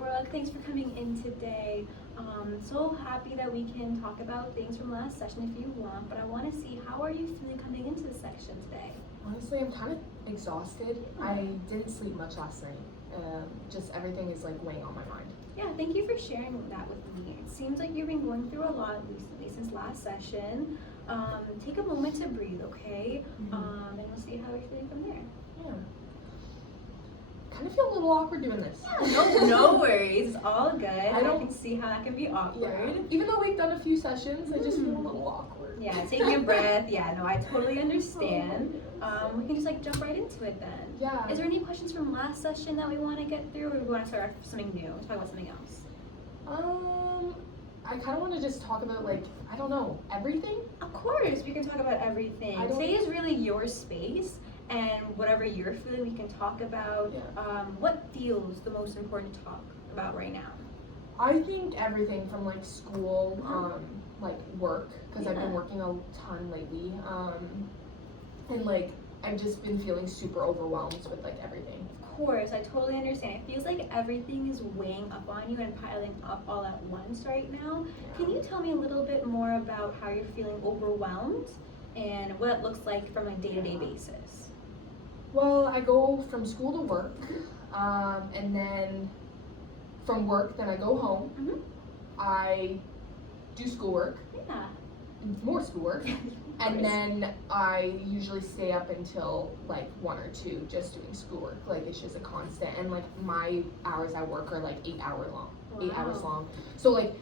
Brooke, thanks for coming in today. So happy that we can talk about things from last session if you want, but I want to see how are you feeling coming into the section today? Honestly, I'm kind of exhausted. I didn't sleep much last night. Just everything is like weighing on my mind. Yeah, thank you for sharing that with me. It seems like you've been going through a lot recently since last session. Take a moment to breathe, okay? And we'll see how you're feeling from there. Yeah. Kind of feel a little awkward doing this. No worries. It's all good. I don't- can see how that can be awkward. Yeah. Even though we've done a few sessions, I just feel a little awkward. Yeah, taking a breath. Yeah, no, I totally understand. We can just like jump right into it then. Yeah. Is there any questions from last session that we want to get through, or we want to start off with something new? Talk about something else. I kind of want to just talk about like, I don't know, everything? Of course, we can talk about everything. Today is really your space, and whatever you're feeling, we can talk about. Yeah. What feels the most important to talk about right now? I think everything from like school, like work, because I've been Yeah. working a ton lately, and like I've just been feeling super overwhelmed with like everything. Of course, I totally understand. It feels like everything is weighing up on you and piling up all at once right now. Yeah. Can you tell me a little bit more about how you're feeling overwhelmed and what it looks like from a day-to-day basis? Well, I go from school to work, and then from work, then I go home. Mm-hmm. I do schoolwork, Yeah. more schoolwork, and then I usually stay up until like 1 or 2 just doing schoolwork. Like it's just a constant, and like my hours at work are like 8 hours long. Wow. So like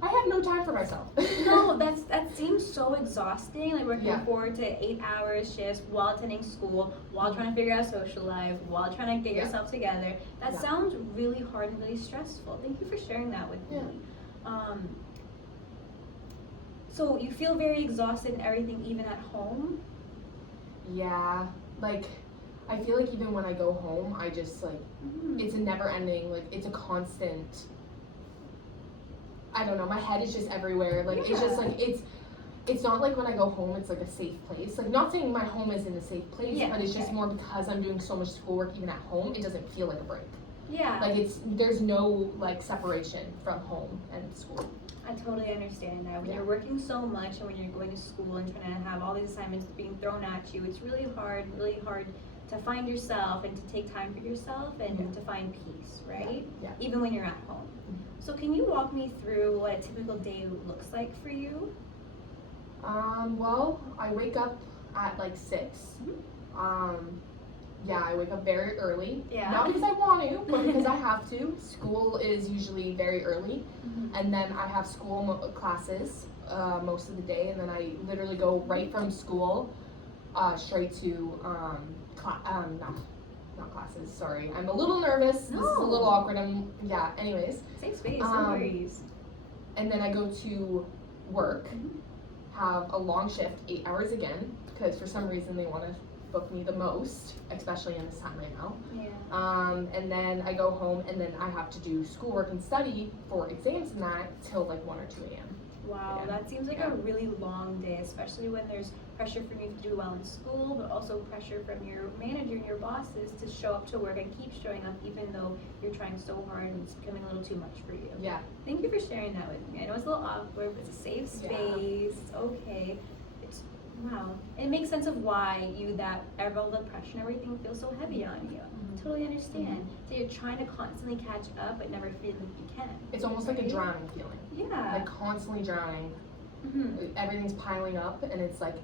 I have no time for myself. No, that seems so exhausting. Like working Yeah. 4 to 8 hours shifts while attending school, while trying to figure out social life, while trying to get Yeah. yourself together. That Yeah. sounds really hard and really stressful. Thank you for sharing that with Yeah. me. So you feel very exhausted and everything, even at home? Yeah, like I feel like even when I go home, I just like it's a never ending, like it's a constant, I don't know, my head is just everywhere. Like it's just like it's not like when I go home it's like a safe place. Like not saying my home isn't a safe place, Yeah, but it's just okay. more because I'm doing so much schoolwork even at home, it doesn't feel like a break. Yeah. Like there's no like separation from home and school. I totally understand that. When Yeah. you're working so much and when you're going to school and trying to have all these assignments being thrown at you, it's really hard to find yourself and to take time for yourself and Yeah. to find peace, right? Yeah. Even when you're at home. So can you walk me through what a typical day looks like for you? Well, I wake up at like 6. Yeah, I wake up very early. Yeah. Not because I want to, but because I have to. School is usually very early, and then I have school classes most of the day, and then I literally go right from school straight to not classes. Sorry, I'm a little nervous. This is a No. little awkward. Anyways, Safe space, no worries. and then I go to work, have a long shift, 8 hours again, because for some reason they want to book me the most, especially in this time right now. Yeah. And then I go home, and then I have to do schoolwork and study for exams and that till like 1 or 2 a.m. Wow, Yeah. that seems like a really long day, especially when there's pressure from you to do well in school, but also pressure from your manager and your bosses to show up to work and keep showing up even though you're trying so hard and it's becoming a little too much for you. Yeah. Thank you for sharing that with me. I know it's a little awkward, but it's a safe Yeah. space. It's okay. Wow. It makes sense of why all the pressure and everything feels so heavy on you. Totally understand. So you're trying to constantly catch up but never feel like you can. It's almost like a Right? drowning feeling. Yeah. Like constantly drowning. Mhm. Everything's piling up, and it's like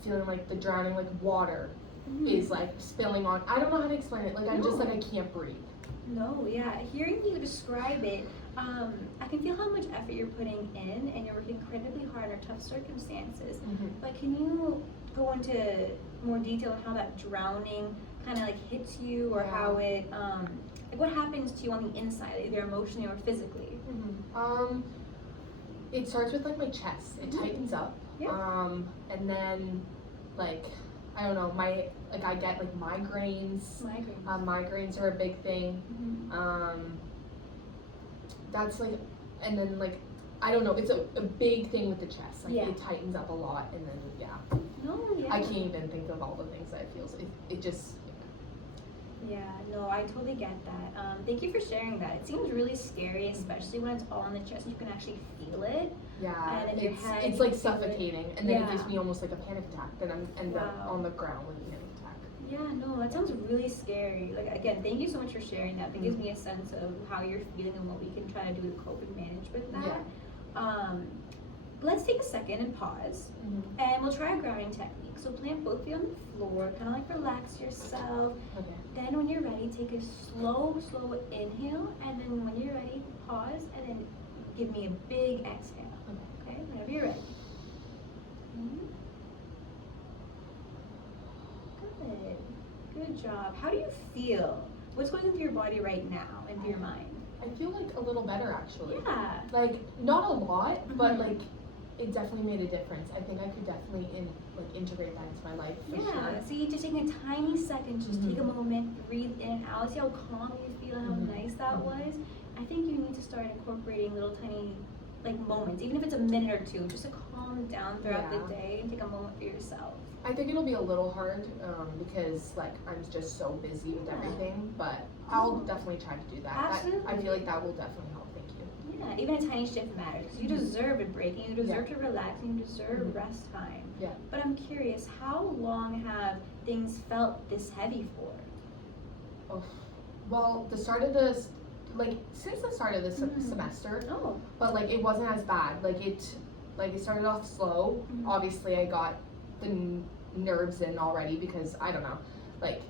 feeling like the drowning, like water Mhm. is like spilling on. I don't know how to explain it. Like I'm just No. like I can't breathe. No, yeah. Hearing you describe it, I can feel how much effort you're putting in and you're working incredibly hard under tough circumstances. But can you go into more detail on how that drowning kind of like hits you or how it, like what happens to you on the inside, either emotionally or physically? It starts with like my chest. It tightens up. Yeah. And then like I don't know, I get like migraines. Migraines. Migraines are a big thing. That's like, and then like, I don't know, it's a big thing with the chest. Like Yeah. it tightens up a lot, and then No, yeah. I can't even think of all the things that it feels. It just Yeah, no, I totally get that. Thank you for sharing that. It seems really scary, especially when it's all in the chest and you can actually feel it. Yeah, And in your head, it's you like can feel it. suffocating, and then it gives Yeah. me almost like a panic attack. Then I'm end up Wow. on the ground with a panic attack. Yeah, no, that sounds really scary. Like, again, thank you so much for sharing that. That gives me a sense of how you're feeling and what we can try to do to cope and manage with that. Let's take a second and pause, and we'll try a grounding technique. So plant both feet on the floor, kind of like relax yourself. Okay. Then when you're ready, take a slow inhale, and then when you're ready, pause, and then give me a big exhale. Okay, whenever you're ready. Good job. How do you feel? What's going through your body right now and through your mind? I feel like a little better actually. Yeah. Like not a lot, but Mhm. like it definitely made a difference. I think I could definitely integrate that into my life for Yeah. sure. See, just taking a tiny second, just take a moment, breathe in and out, see how calm you feel, how nice that was. I think you need to start incorporating little tiny like moments, even if it's a minute or two, just to calm down throughout the day and take a moment for yourself. I think it'll be a little hard because like I'm just so busy with everything, but I'll definitely try to do that. Absolutely. I feel like that will definitely help. Thank you. Yeah, even a tiny shift matters because you deserve a break and you deserve to relax and you deserve rest time. Yeah. But I'm curious, how long have things felt this heavy for? Oh, well, the start of this, like since the start of this semester, Oh. but like it wasn't as bad. Like it started off slow. Obviously, I got the nerves in already because I don't know, like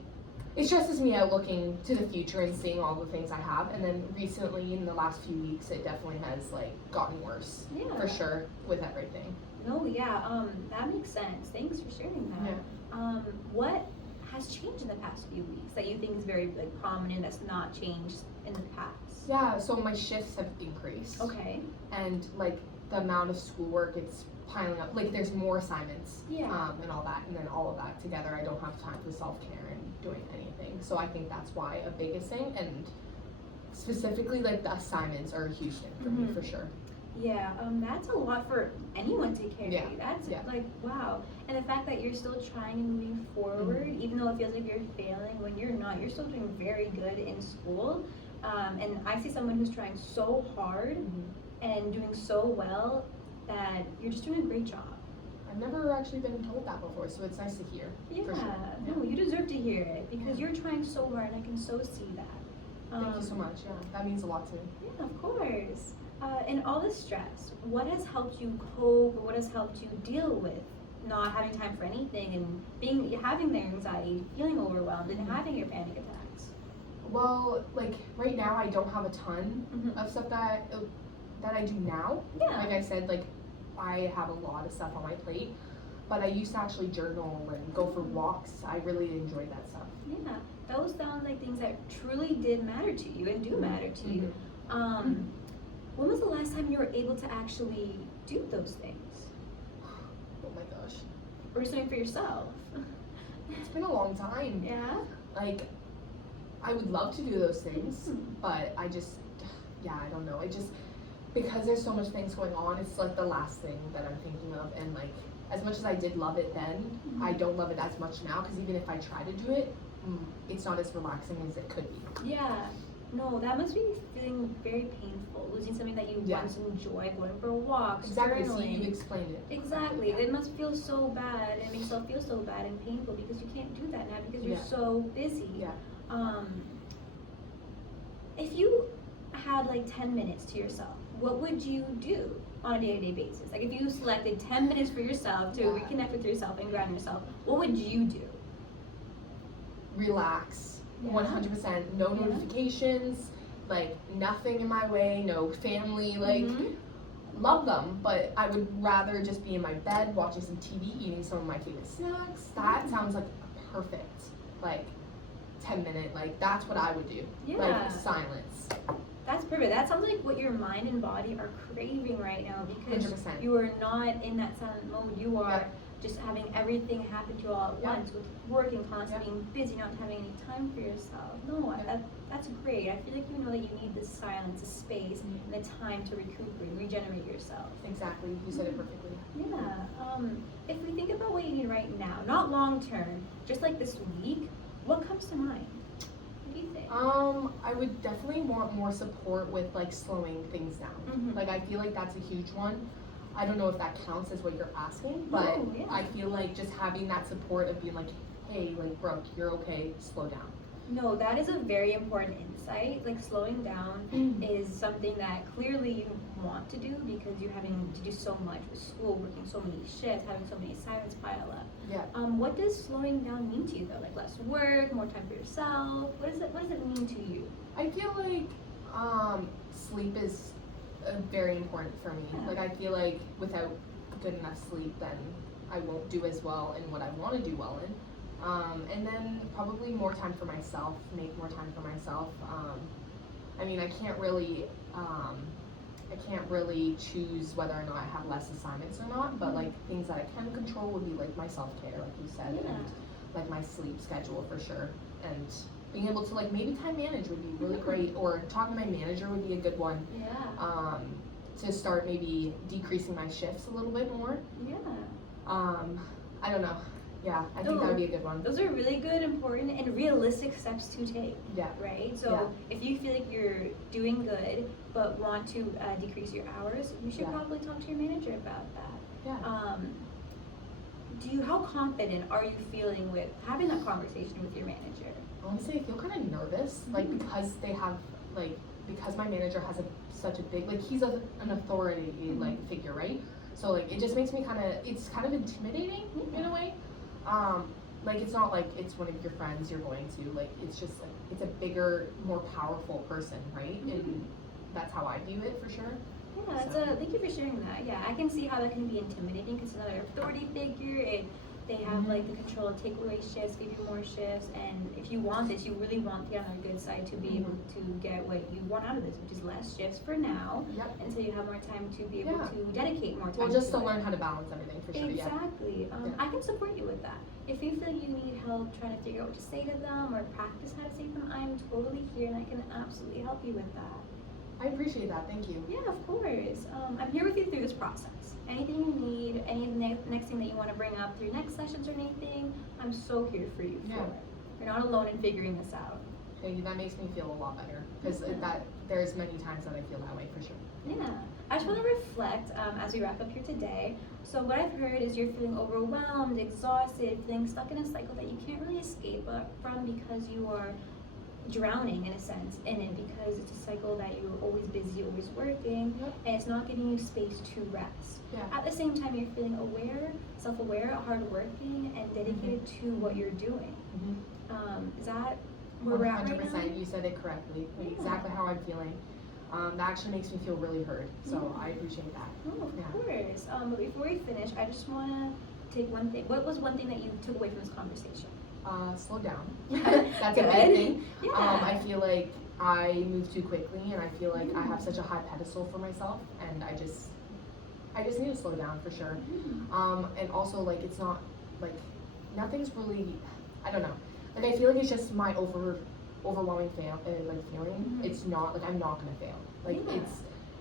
it stresses me out looking to the future and seeing all the things I have. And then recently, in the last few weeks, it definitely has like gotten worse. Yeah. For sure with everything. No, yeah, that makes sense. Thanks for sharing that. Yeah. What has changed in the past few weeks that you think is very like prominent that's not changed in the past? Yeah. So my shifts have increased. Okay. And like the amount of schoolwork, it's piling up. Like there's more assignments. Yeah. And all that, and then all of that together, I don't have time for self-care and doing anything. So I think that's why a biggest thing, and specifically like the assignments are a huge thing for me for sure. Yeah, that's a lot for anyone to carry. Yeah. That's Yeah. like wow. And the fact that you're still trying and moving forward, even though it feels like you're failing, when you're not, you're still doing very good in school. And I see someone who's trying so hard and doing so well that you're just doing a great job. I've never actually been told that before, so it's nice to hear. Yeah, For sure. no, you deserve to hear it because you're trying so hard and I can so see that. Thank you so much. Yeah, that means a lot to me. Yeah, of course. In all this stress, what has helped you cope, or what has helped you deal with not having time for anything and having the anxiety, feeling overwhelmed, and having your panic attacks? Well, like right now, I don't have a ton of stuff that I do now. Yeah. Like I said, like I have a lot of stuff on my plate, but I used to actually journal and go for walks. I really enjoyed that stuff. Yeah, those sound like things that truly did matter to you and do matter to you. When was the last time you were able to actually do those things? Oh my gosh. Or just something for yourself? It's been a long time. Yeah? Like, I would love to do those things, but I just, yeah, I don't know. I just, because there's so much things going on, it's like the last thing that I'm thinking of. And like, as much as I did love it then, I don't love it as much now, because even if I try to do it, it's not as relaxing as it could be. Yeah. No, that must be feeling very painful, losing something that you once enjoyed, going for walks, Exactly, so journaling. you explained it. Exactly. It must feel so bad, and it makes yourself feel so bad and painful because you can't do that now because you're so busy. Yeah. If you had like 10 minutes to yourself, what would you do on a day-to-day basis? Like if you selected 10 minutes for yourself to reconnect with yourself and ground yourself, what would you do? Relax. 100%. No notifications, like nothing in my way, no family, like love them, but I would rather just be in my bed watching some TV, eating some of my favorite snacks. That sounds like a perfect, like 10-minute, like that's what I would do. Yeah. Like silence. That's perfect. That sounds like what your mind and body are craving right now because 100%. you are not in that silent mode. You are just having everything happen to you all at once with working constantly, being busy, not having any time for yourself. No, that's great. I feel like you know that you need the silence, the space, and the time to recuperate, regenerate yourself. Exactly. You said it perfectly. Yeah. If we think about what you need right now, not long term, just like this week, what comes to mind? What do you think? I would definitely want more support with like slowing things down. Mhm. Like I feel like that's a huge one. I don't know if that counts as what you're asking, but No, yeah. I feel like just having that support of being like, hey, like Brooke, you're okay, slow down. No, that is a very important insight. Like slowing down is something that clearly you want to do because you're having to do so much with school, working so many shifts, having so many assignments pile up. Yeah. What does slowing down mean to you though? Like less work, more time for yourself. What does it mean to you? I feel like sleep is very important for me. Yeah. Like I feel like without good enough sleep, then I won't do as well in what I want to do well in. And then probably more time for myself, make more time for myself. I mean, I can't really choose whether or not I have less assignments or not, but like things that I can control would be like my self-care, like you said, Yeah. and like my sleep schedule for sure. And being able to like maybe time manage would be really great, or talking to my manager would be a good one. Yeah. To start maybe decreasing my shifts a little bit more. Yeah. I don't know. Yeah, I think that would be a good one. Those are really good, important, and realistic steps to take. Yeah. Right? So if you feel like you're doing good but want to decrease your hours, you should probably talk to your manager about that. Yeah. How confident are you feeling with having that conversation with your manager? Honestly, I feel kind of nervous, like because they have because my manager has such a big he's an authority figure, right? So like it just makes me it's kind of intimidating in a way. Like it's not like it's one of your friends you're going to, like it's just like it's a bigger, more powerful person, right? And that's how I view it for sure. Yeah, thank you for sharing that. Yeah, I can see how that can be intimidating because another authority figure, and they have like the control to take away shifts, give you more shifts, and if you want this, you really want the other good side to be able to get what you want out of this, which is less shifts for now, until you have more time to be able to dedicate more time. Well, just to learn how to balance everything for sure. Exactly. I can support you with that. If you feel like you need help trying to figure out what to say to them or practice how to say to them, I'm totally here and I can absolutely help you with that. I appreciate that. Thank you. Yeah, of course. I'm here with you through this process. Anything you need, any next thing that you want to bring up through next sessions or anything, I'm so here for you for it. You're not alone in figuring this out. Thank you. That makes me feel a lot better because there's many times that I feel that way for sure. Yeah. I just want to reflect as we wrap up here today. So what I've heard is you're feeling overwhelmed, exhausted, feeling stuck in a cycle that you can't really escape from because you are drowning in a sense in it, because it's a cycle that you're always busy, always working, and it's not giving you space to rest. At the same time, you're feeling aware, self-aware, hardworking, and dedicated to what you're doing. Is that where we're at right now? 100%. You said it correctly. Exactly how I'm feeling. That actually makes me feel really heard. So I appreciate that. Oh, of course. But before we finish, I just want to take one thing. What was one thing that you took away from this conversation? Slow down. That's a big thing. Yeah. I feel like I move too quickly, and I feel like I have such a high pedestal for myself, and I just need to slow down for sure. And also like it's not like nothing's really, I don't know. Like I feel like it's just my overwhelming feeling. It's not like I'm not gonna fail. Like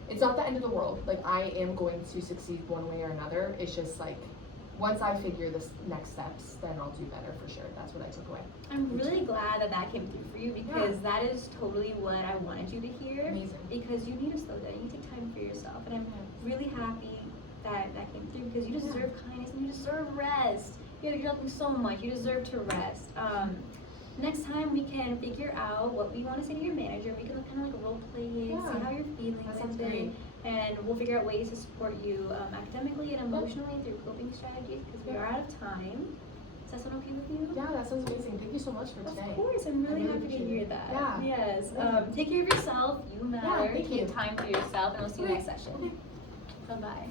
it's not the end of the world. Like I am going to succeed one way or another. It's just like once I figure this next steps, then I'll do better for sure. That's what I took away. I'm really glad that came through for you because that is totally what I wanted you to hear. Amazing. Because you need to slow down. You need to take time for yourself, and I'm really happy that came through because you deserve kindness and you deserve rest. You're helping so much. You deserve to rest. Next time we can figure out what we want to say to your manager. We can kind of like role play it, see how you're feeling, and we'll figure out ways to support you academically and emotionally through coping strategies because we are out of time. Does that sound okay with you? Yeah, that sounds amazing. Thank you so much for today. Of course, I'm really happy to hear that. Yeah. Yes. Take care of yourself. You matter. Thank you. Take time for yourself, and we'll see you next session. Bye-bye.